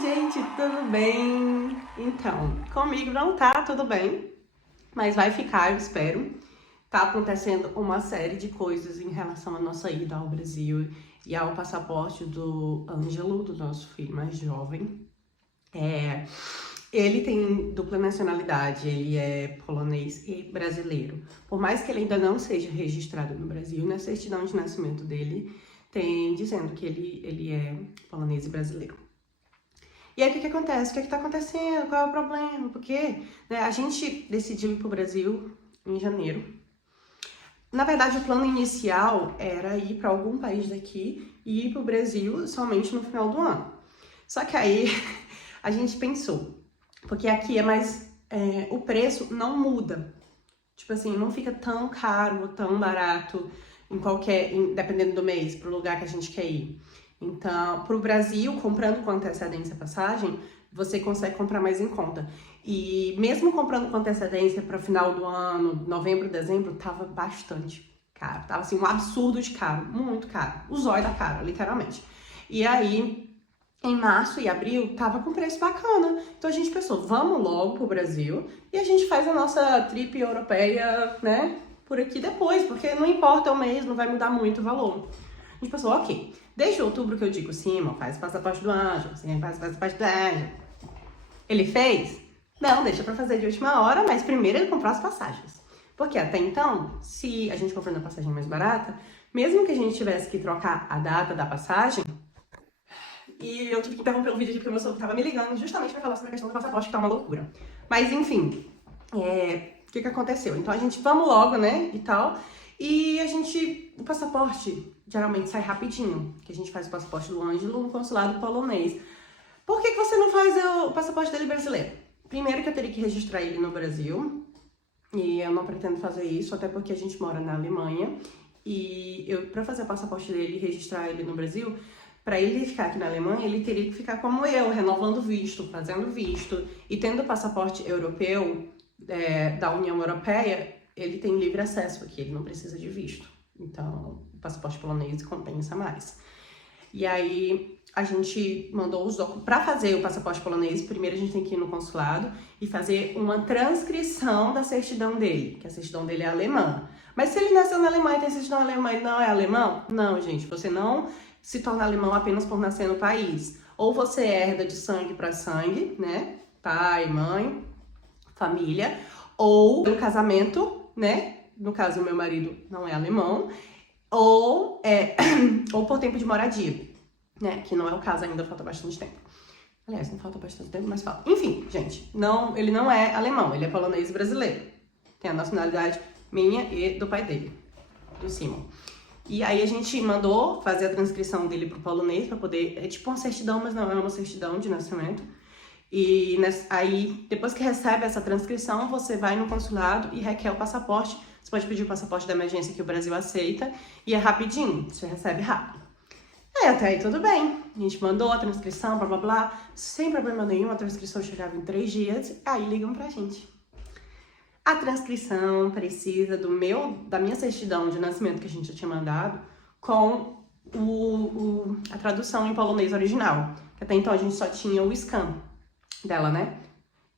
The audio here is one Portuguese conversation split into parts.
Gente, tudo bem? Então, comigo não tá tudo bem, mas vai ficar, eu espero. Tá acontecendo uma série de coisas em relação à nossa ida ao Brasil e ao passaporte do Ângelo, do nosso filho mais jovem. Ele tem dupla nacionalidade, ele é polonês e brasileiro. Por mais que ele ainda não seja registrado no Brasil, na certidão de nascimento dele tem dizendo que ele é polonês e brasileiro. E aí, o que que acontece? O que que tá acontecendo? Qual é o problema? Por quê? Né, a gente decidiu ir pro Brasil em janeiro. Na verdade, o plano inicial era ir para algum país daqui e ir pro Brasil somente no final do ano. Só que aí a gente pensou, porque aqui é mais... o preço não muda. Tipo assim, não fica tão caro, tão barato, dependendo do mês, pro lugar que a gente quer ir. Então, pro Brasil, comprando com antecedência a passagem, você consegue comprar mais em conta. E mesmo comprando com antecedência para final do ano, novembro, dezembro, tava bastante caro. Tava assim, um absurdo de caro, muito caro. O zóio da cara, literalmente. E aí, em março e abril, tava com preço bacana. Então a gente pensou, vamos logo pro Brasil e a gente faz a nossa trip europeia, né, por aqui depois, porque não importa o mês, não vai mudar muito o valor. A gente pensou, ok, desde outubro que eu digo, Simon, faz o passaporte do Ângelo, Simon, faz o passaporte do Ângelo. Ele fez? Não, deixa pra fazer de última hora, mas primeiro ele comprou as passagens. Porque até então, se a gente comprando a passagem mais barata, mesmo que a gente tivesse que trocar a data da passagem, e eu tive que interromper o vídeo aqui porque o meu sogro tava me ligando justamente pra falar sobre a questão do passaporte, que tá uma loucura. Mas enfim, o que que aconteceu? Então a gente, vamos logo, né, e tal. E o passaporte geralmente sai rapidinho, que a gente faz o passaporte do Ângelo no consulado polonês. Por que que você não faz o passaporte dele brasileiro? Primeiro que eu teria que registrar ele no Brasil, e eu não pretendo fazer isso, até porque a gente mora na Alemanha. E pra fazer o passaporte dele e registrar ele no Brasil, para ele ficar aqui na Alemanha, ele teria que ficar como eu, renovando visto, fazendo visto. E tendo o passaporte europeu, da União Europeia, ele tem livre acesso aqui, ele não precisa de visto. Então, o passaporte polonês compensa mais. E aí, a gente mandou os documentos. Para fazer o passaporte polonês, primeiro a gente tem que ir no consulado e fazer uma transcrição da certidão dele, que a certidão dele é alemã. Mas se ele nasceu na Alemanha e tem certidão alemã e não é alemão? Não, gente, você não se torna alemão apenas por nascer no país. Ou você herda de sangue para sangue, né? Pai, mãe, família. Ou pelo casamento, né? No caso, o meu marido não é alemão. Ou por tempo de moradia, né? Que não é o caso ainda, falta bastante tempo. Aliás, não falta bastante tempo, mas falta. Enfim, gente, ele não é alemão, ele é polonês brasileiro. Tem a nacionalidade minha e do pai dele, do Simon. E aí a gente mandou fazer a transcrição dele pro polonês pra poder... É tipo uma certidão, mas não é uma certidão de nascimento. E aí, depois que recebe essa transcrição, você vai no consulado e requer o passaporte. Você pode pedir o passaporte da emergência que o Brasil aceita. E é rapidinho, você recebe rápido. Até aí tudo bem. A gente mandou a transcrição, blá blá blá. Sem problema nenhum, a transcrição chegava em 3 dias. Aí ligam pra gente. A transcrição precisa da minha certidão de nascimento que a gente já tinha mandado com a tradução em polonês original. Até então a gente só tinha o scan dela, né?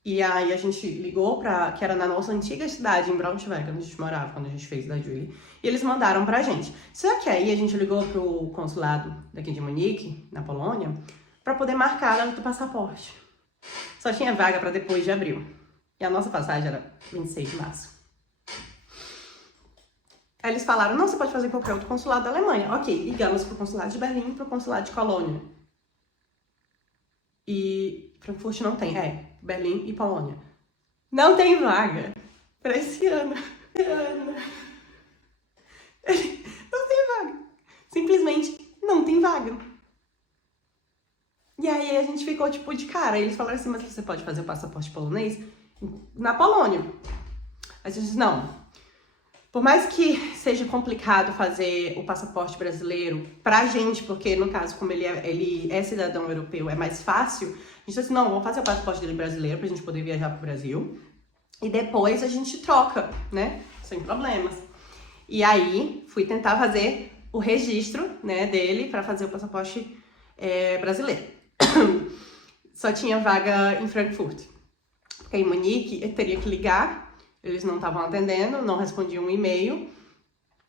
E aí a gente ligou que era na nossa antiga cidade, em Braunschweig, onde a gente morava, quando a gente fez da Julie. E eles mandaram pra gente. Só que aí a gente ligou pro consulado daqui de Munique, na Polônia, pra poder marcar a data do passaporte. Só tinha vaga pra depois de abril. E a nossa passagem era 26 de março. Aí eles falaram, não, você pode fazer em qualquer outro consulado da Alemanha. Ok, ligamos pro consulado de Berlim e pro consulado de Colônia. E Frankfurt não tem, Berlim e Polônia. Não tem vaga pra esse ano. Não tem vaga. Simplesmente não tem vaga. E aí a gente ficou tipo de cara. Eles falaram assim, mas você pode fazer o passaporte polonês na Polônia. A gente disse, não. Por mais que seja complicado fazer o passaporte brasileiro pra gente, porque no caso, como ele é cidadão europeu, é mais fácil, a gente disse assim, não, vamos fazer o passaporte dele brasileiro pra gente poder viajar pro Brasil. E depois a gente troca, né? Sem problemas. E aí, fui tentar fazer o registro, né, dele pra fazer o passaporte brasileiro. só tinha vaga em Frankfurt. Porque em Munique eu teria que ligar, eles não estavam atendendo, não respondiam um e-mail.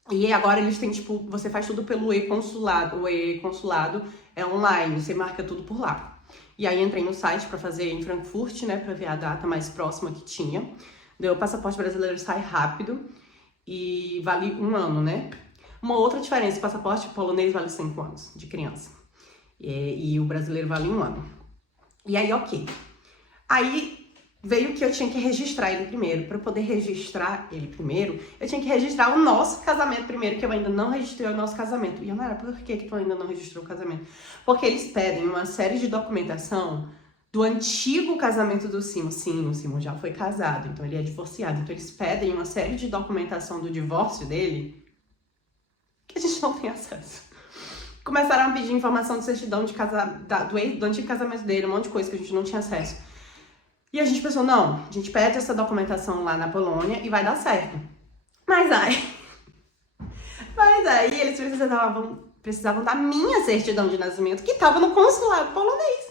E agora eles têm, tipo, você faz tudo pelo e-consulado. O e-consulado é online, você marca tudo por lá. E aí entrei no site pra fazer em Frankfurt, né, pra ver a data mais próxima que tinha. O passaporte brasileiro sai rápido e vale 1 ano, né? Uma outra diferença, o passaporte polonês vale 5 anos de criança. E o brasileiro vale 1 ano. E aí, ok. Aí veio que eu tinha que registrar ele primeiro. Para poder registrar ele primeiro, eu tinha que registrar o nosso casamento primeiro, que eu ainda não registrei o nosso casamento. E eu não era, por que tu ainda não registrou o casamento? Porque eles pedem uma série de documentação do antigo casamento do Simon. Sim, o Simon já foi casado, então ele é divorciado. Então eles pedem uma série de documentação do divórcio dele que a gente não tem acesso. Começaram a pedir informação de certidão de do antigo casamento dele, um monte de coisa que a gente não tinha acesso. E a gente pensou, não, a gente pede essa documentação lá na Polônia e vai dar certo. Mas aí eles precisavam da minha certidão de nascimento, que estava no consulado polonês.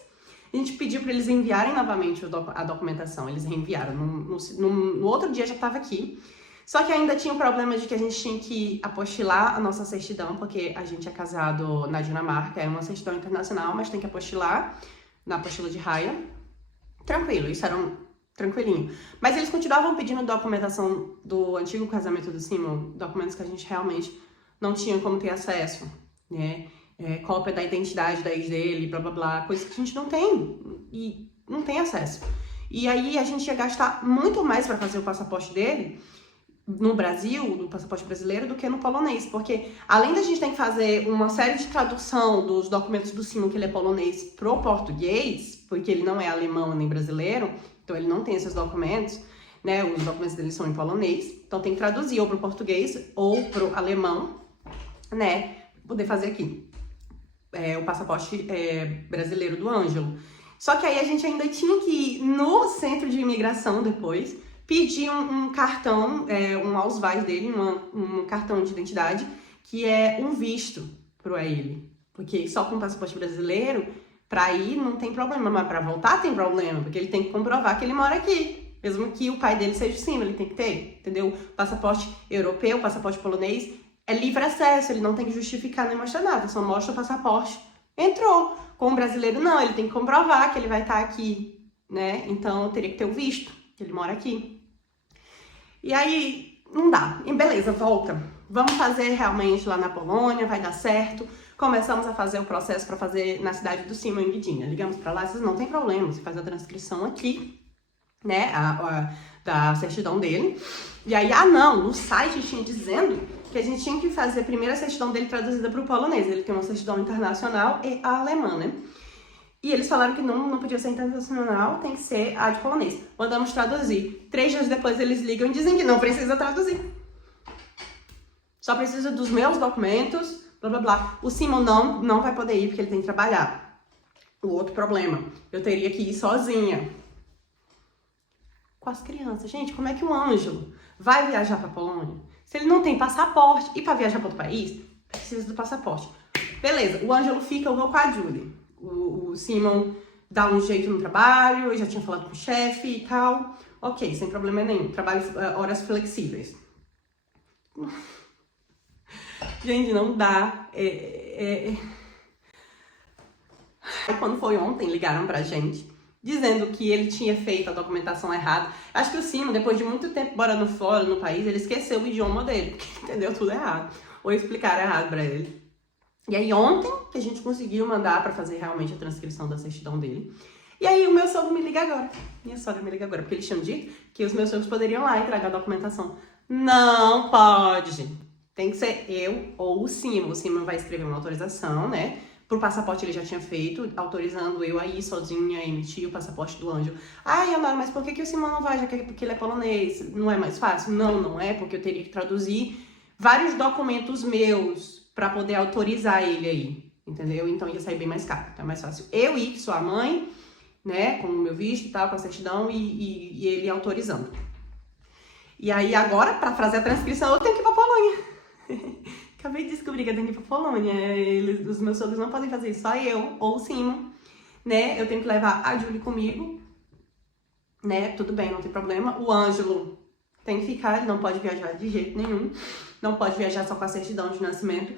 A gente pediu para eles enviarem novamente a documentação, eles reenviaram. No outro dia já estava aqui. Só que ainda tinha o problema de que a gente tinha que apostilar a nossa certidão, porque a gente é casado na Dinamarca, é uma certidão internacional, mas tem que apostilar na apostila de Haia. Tranquilo, isso era tranquilinho. Mas eles continuavam pedindo documentação do antigo casamento do Simon, documentos que a gente realmente não tinha como ter acesso, né? Cópia da identidade da ex dele, blá blá blá, coisas que a gente não tem e não tem acesso. E aí a gente ia gastar muito mais para fazer o passaporte dele no Brasil, no passaporte brasileiro, do que no polonês, porque além da gente ter que fazer uma série de tradução dos documentos do Simon, que ele é polonês, pro português, porque ele não é alemão nem brasileiro, então ele não tem esses documentos, né, os documentos dele são em polonês, então tem que traduzir ou pro português ou pro alemão, né, poder fazer aqui o passaporte brasileiro do Ângelo. Só que aí a gente ainda tinha que ir no centro de imigração depois, pedir um cartão, um Ausweis dele, um cartão de identidade, que é um visto para ele. Porque só com o passaporte brasileiro, para ir não tem problema, mas para voltar tem problema, porque ele tem que comprovar que ele mora aqui. Mesmo que o pai dele seja de cima, ele tem que ter, entendeu? Passaporte europeu, passaporte polonês, é livre acesso, ele não tem que justificar nem mostrar nada, só mostra o passaporte. Entrou. Com o brasileiro não, ele tem que comprovar que ele vai estar aqui, né? Então teria que ter o visto, que ele mora aqui. E aí, não dá. E beleza, volta. Vamos fazer realmente lá na Polônia, vai dar certo. Começamos a fazer o processo para fazer na cidade do Simon, em Gdynia. Ligamos para lá, vocês não tem problema, você faz a transcrição aqui, né, da certidão dele. E aí, não, no site tinha dizendo que a gente tinha que fazer primeiro a certidão dele traduzida para o polonês. Ele tem uma certidão internacional e a alemã, né? E eles falaram que não podia ser internacional, tem que ser a de polonês. Mandamos traduzir. 3 dias depois eles ligam e dizem que não precisa traduzir. Só precisa dos meus documentos, blá blá blá. O Simon não vai poder ir porque ele tem que trabalhar. O outro problema, eu teria que ir sozinha. Com as crianças. Gente, como é que o Ângelo vai viajar para a Polônia? Se ele não tem passaporte, e para viajar para outro país, precisa do passaporte. Beleza, o Ângelo fica, eu vou com a Julie. O Simon dá um jeito no trabalho, eu já tinha falado com o chefe e tal. Ok, sem problema nenhum. Trabalho horas flexíveis. Gente, não dá. Quando foi ontem, ligaram pra gente, dizendo que ele tinha feito a documentação errada. Acho que o Simon, depois de muito tempo morando fora no país, ele esqueceu o idioma dele, entendeu tudo errado. Ou explicaram errado pra ele. E aí ontem que a gente conseguiu mandar pra fazer realmente a transcrição da certidão dele. E aí o meu sogro me liga agora. Minha sogra me liga agora, porque eles tinham dito que os meus sogros poderiam lá entregar a documentação. Não pode, gente. Tem que ser eu ou o Simon. O Simon vai escrever uma autorização, né? Pro passaporte ele já tinha feito, autorizando eu a ir sozinha a emitir o passaporte do Ângelo. Ai, Ana, mas por que o Simon não vai, já que porque ele é polonês? Não é mais fácil? Não é, porque eu teria que traduzir vários documentos meus para poder autorizar ele aí, entendeu? Então ia sair bem mais caro. Então é mais fácil eu ir, que sou a mãe, né, com o meu visto e tal, com a certidão, e ele autorizando. E aí agora, para fazer a transcrição, eu tenho que ir pra Polônia. Acabei de descobrir que eu tenho que ir pra Polônia. Os meus sogros não podem fazer isso, só eu ou o Simon. né? Eu tenho que levar a Julie comigo, né? Tudo bem, não tem problema. O Ângelo tem que ficar, ele não pode viajar de jeito nenhum. Não pode viajar só com a certidão de nascimento.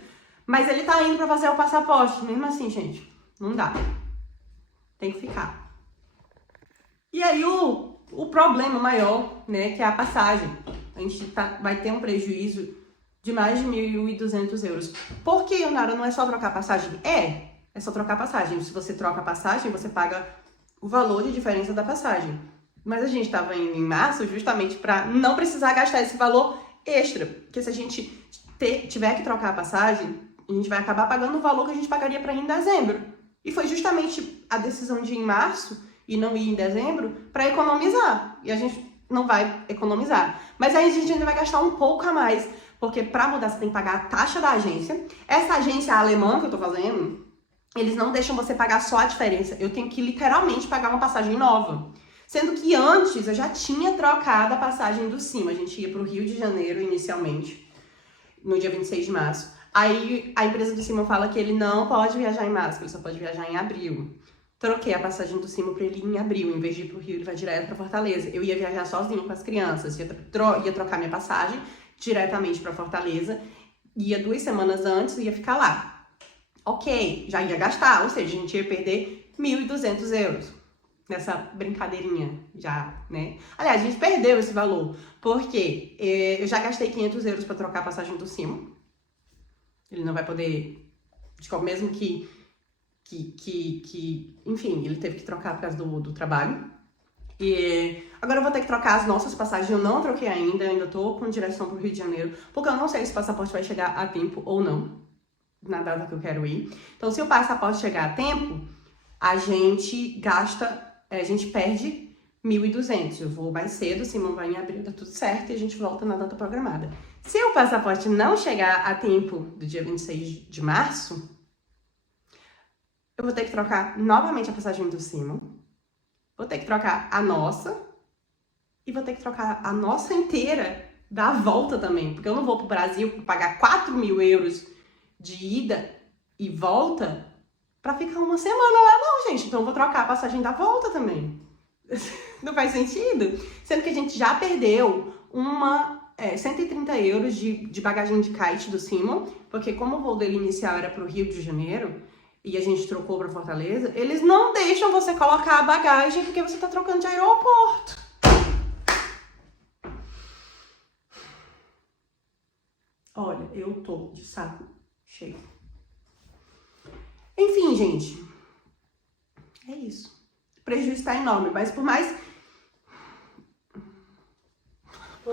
Mas ele tá indo pra fazer o passaporte. Mesmo assim, gente, não dá. Tem que ficar. E aí o problema maior, né, que é a passagem. A gente vai ter um prejuízo de mais de 1.200 euros. Por que, Nara, não é só trocar passagem? É só trocar passagem. Se você troca a passagem, você paga o valor de diferença da passagem. Mas a gente estava indo em março justamente para não precisar gastar esse valor extra. Porque se a gente tiver que trocar a passagem, a gente vai acabar pagando o valor que a gente pagaria para ir em dezembro. E foi justamente a decisão de ir em março e não ir em dezembro para economizar. E a gente não vai economizar. Mas aí a gente ainda vai gastar um pouco a mais. Porque para mudar você tem que pagar a taxa da agência. Essa agência alemã que eu tô fazendo, eles não deixam você pagar só a diferença. Eu tenho que literalmente pagar uma passagem nova. Sendo que antes eu já tinha trocado a passagem do CIMA. A gente ia pro Rio de Janeiro inicialmente, no dia 26 de março. Aí a empresa do CIMA fala que ele não pode viajar em março, que ele só pode viajar em abril. Troquei a passagem do CIMA pra ele ir em abril. Em vez de ir pro Rio, ele vai direto pra Fortaleza. Eu ia viajar sozinha com as crianças. Ia trocar minha passagem diretamente pra Fortaleza. Ia 2 semanas antes e ia ficar lá. Ok, já ia gastar. Ou seja, a gente ia perder 1.200 euros. Nessa brincadeirinha já, né? Aliás, a gente perdeu esse valor. Porque eu já gastei 500 euros pra trocar a passagem do CIMA. Ele não vai poder... Mesmo que enfim, ele teve que trocar por causa do trabalho. E agora eu vou ter que trocar as nossas passagens. Eu não troquei ainda tô com direção pro Rio de Janeiro, porque eu não sei se o passaporte vai chegar a tempo ou não, na data que eu quero ir. Então, se o passaporte chegar a tempo, a gente perde 1.200. Eu vou mais cedo, Simão vai em abril, tá tudo certo, e a gente volta na data programada. Se o passaporte não chegar a tempo do dia 26 de março, eu vou ter que trocar novamente a passagem do Simon, vou ter que trocar a nossa e vou ter que trocar a nossa inteira da volta também, porque eu não vou pro Brasil pagar 4.000 euros de ida e volta pra ficar uma semana lá não, gente. Então eu vou trocar a passagem da volta também. Não faz sentido? Sendo que a gente já perdeu 130 euros de bagagem de kite do Simon, porque como o voo dele inicial era pro Rio de Janeiro, e a gente trocou pra Fortaleza, eles não deixam você colocar a bagagem porque você tá trocando de aeroporto. Olha, eu tô de saco cheio. Enfim, gente. É isso. O prejuízo tá enorme, mas por mais... Tô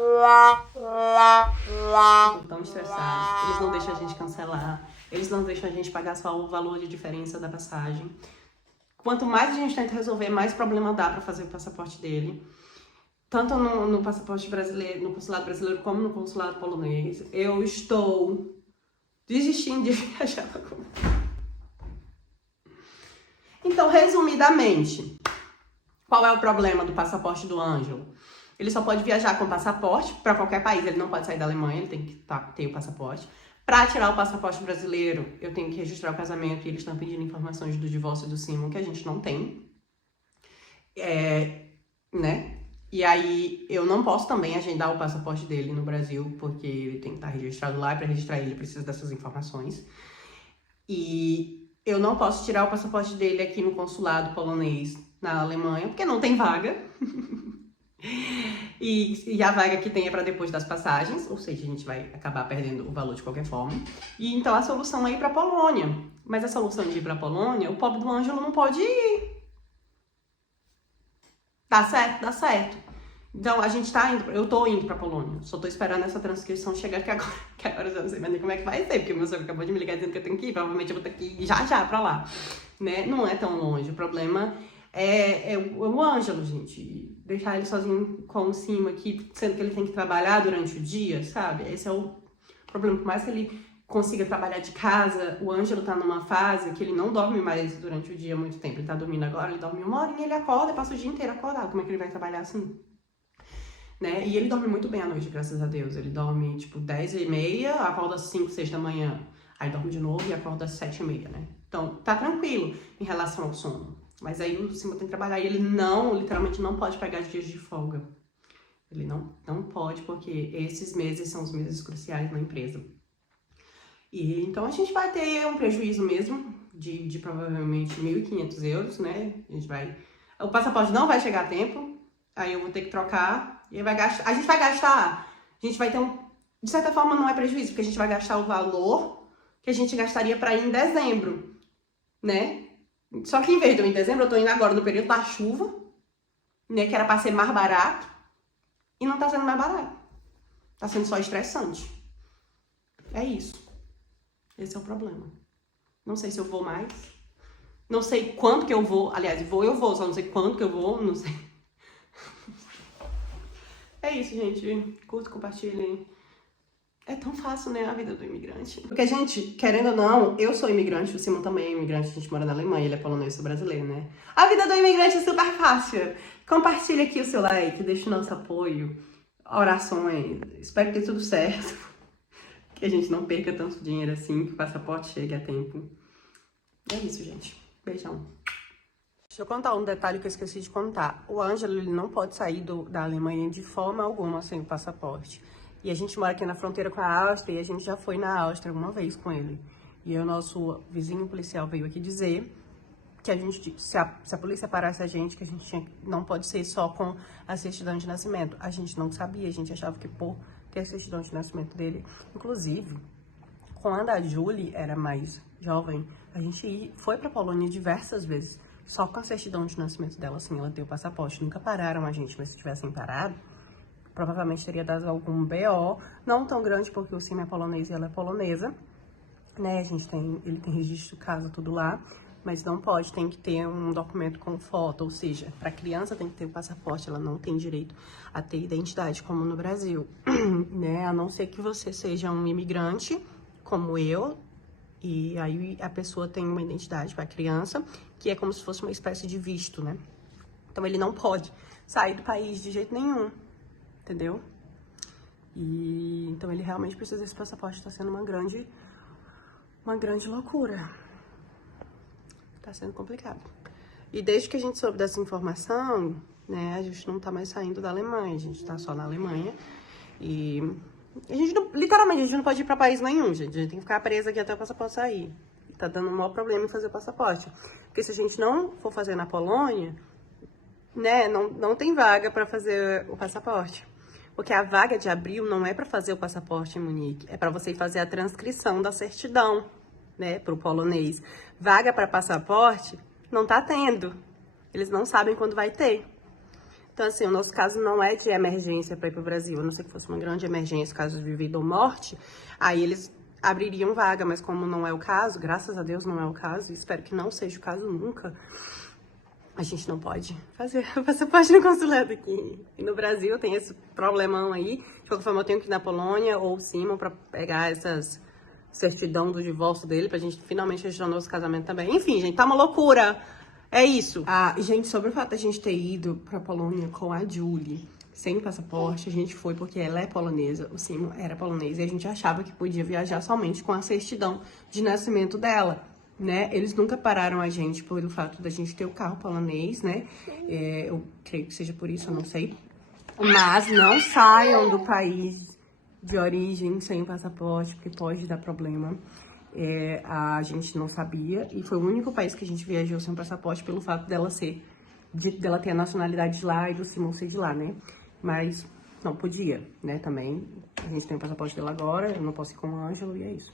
tão estressada. Eles não deixam a gente cancelar. Eles não deixam a gente pagar só o valor de diferença da passagem. Quanto mais a gente tenta resolver, mais problema dá pra fazer o passaporte dele. Tanto no passaporte brasileiro, no consulado brasileiro, como no consulado polonês. Eu estou desistindo de viajar com... Então, resumidamente, qual é o problema do passaporte do Ângelo? Ele só pode viajar com passaporte para qualquer país, ele não pode sair da Alemanha, ele tem que ter o passaporte. Para tirar o passaporte brasileiro, eu tenho que registrar o casamento e eles estão pedindo informações do divórcio do Simon, que a gente não tem. Né? E aí, eu não posso também agendar o passaporte dele no Brasil, porque ele tem que estar registrado lá, e para registrar ele precisa dessas informações. E eu não posso tirar o passaporte dele aqui no consulado polonês na Alemanha, porque não tem vaga. E a vaga que tem é para depois das passagens, ou seja, a gente vai acabar perdendo o valor de qualquer forma. E então a solução é ir para Polônia. Mas a solução de ir para Polônia, o pobre do Ângelo não pode ir. Dá certo? Dá certo. Então a gente tá indo, eu tô indo pra Polônia. Só tô esperando essa transcrição chegar, que agora eu não sei mais nem como é que vai ser, porque o meu sogro acabou de me ligar dizendo que eu tenho que ir, provavelmente eu vou ter que ir já pra lá, né? Não é tão longe, o problema é o Ângelo, gente. Deixar ele sozinho com o Simon aqui, sendo que ele tem que trabalhar durante o dia, sabe? Esse é o problema. Por mais que ele consiga trabalhar de casa, o Ângelo tá numa fase que ele não dorme mais durante o dia muito tempo. Ele tá dormindo agora, ele dorme 1 horinha, ele acorda, passa o dia inteiro acordado. Como é que ele vai trabalhar assim? Né? E ele dorme muito bem à noite, graças a Deus. Ele dorme, tipo, 10h30, acorda às 5, 6 da manhã. Aí dorme de novo e acorda às 7h30, né? Então, tá tranquilo em relação ao sono. Mas aí o Simon tem que trabalhar e ele literalmente não pode pegar dias de folga. Ele não pode, porque esses meses são os meses cruciais na empresa. E então a gente vai ter um prejuízo mesmo de provavelmente 1.500 euros, né? O passaporte não vai chegar a tempo, aí eu vou ter que trocar e a gente vai ter de certa forma não é prejuízo, porque a gente vai gastar o valor que a gente gastaria para ir em dezembro, né? Só que em vez de eu ir em dezembro, eu tô indo agora no período da chuva, né? Que era para ser mais barato, e não tá sendo mais barato. Tá sendo só estressante. É isso. Esse é o problema. Não sei se eu vou mais. Não sei quanto que eu vou. Aliás, eu vou, só não sei quanto que eu vou, não sei. É isso, gente. Curta, compartilhem. É tão fácil, né, a vida do imigrante. Porque, gente, querendo ou não, eu sou imigrante, o Simon também é imigrante, a gente mora na Alemanha, ele é polonês, eu sou brasileiro, né? A vida do imigrante é super fácil. Compartilha aqui o seu like, deixa o nosso apoio, orações, espero que dê tudo certo. Que a gente não perca tanto dinheiro assim, que o passaporte chegue a tempo. É isso, gente. Beijão. Deixa eu contar um detalhe que eu esqueci de contar. O Ângelo, ele não pode sair da Alemanha de forma alguma sem o passaporte. E a gente mora aqui na fronteira com a Áustria e a gente já foi na Áustria uma vez com ele. E o nosso vizinho policial veio aqui dizer que se a polícia parasse a gente, que a gente não pode ser só com a certidão de nascimento. A gente não sabia, a gente achava que por ter a certidão de nascimento dele, inclusive, quando a Julie era mais jovem, a gente foi pra Polônia diversas vezes, só com a certidão de nascimento dela, assim, ela tem o passaporte. Nunca pararam a gente, mas se tivessem parado, provavelmente teria dado algum BO, não tão grande, porque o Simon é polonês e ela é polonesa, né, ele tem registro, casa, tudo lá, mas não pode, tem que ter um documento com foto, ou seja, para criança tem que ter o passaporte, ela não tem direito a ter identidade, como no Brasil, né, a não ser que você seja um imigrante, como eu, e aí a pessoa tem uma identidade para a criança, que é como se fosse uma espécie de visto, né, então ele não pode sair do país de jeito nenhum. Entendeu? E então ele realmente precisa desse passaporte. Tá sendo uma grande loucura. Tá sendo complicado. E desde que a gente soube dessa informação, né, a gente não tá mais saindo da Alemanha, a gente tá só na Alemanha. E a gente literalmente, a gente não pode ir pra país nenhum, gente. A gente tem que ficar presa aqui até o passaporte sair. E tá dando um maior problema em fazer o passaporte. Porque se a gente não for fazer na Polônia, né, não tem vaga pra fazer o passaporte. Porque a vaga de abril não é para fazer o passaporte em Munique, é para você ir fazer a transcrição da certidão, né, para o polonês. Vaga para passaporte não tá tendo, eles não sabem quando vai ter. Então, assim, o nosso caso não é de emergência para ir para o Brasil, a não ser que fosse uma grande emergência, caso de vida ou morte, aí eles abririam vaga, mas como não é o caso, graças a Deus não é o caso, e espero que não seja o caso nunca, a gente não pode fazer o passaporte no consulado aqui. E no Brasil tem esse problemão aí. De qualquer forma, eu tenho que ir na Polônia ou Simon pra pegar essas certidão do divórcio dele, pra gente finalmente registrar o nosso casamento também. Enfim, gente, tá uma loucura. É isso. Ah, gente, sobre o fato da gente ter ido pra Polônia com a Julie sem passaporte, a gente foi porque ela é polonesa, o Simon era polonês, e a gente achava que podia viajar somente com a certidão de nascimento dela. Né? Eles nunca pararam a gente pelo fato da gente ter o carro polonês, né? Eu creio que seja por isso, eu não sei. Mas não saiam do país de origem sem passaporte, porque pode dar problema. A gente não sabia e foi o único país que a gente viajou sem passaporte pelo fato dela ter a nacionalidade de lá e do Simon ser de lá, né? Mas não podia, né? Também a gente tem o passaporte dela agora, eu não posso ir com o Ângelo e é isso.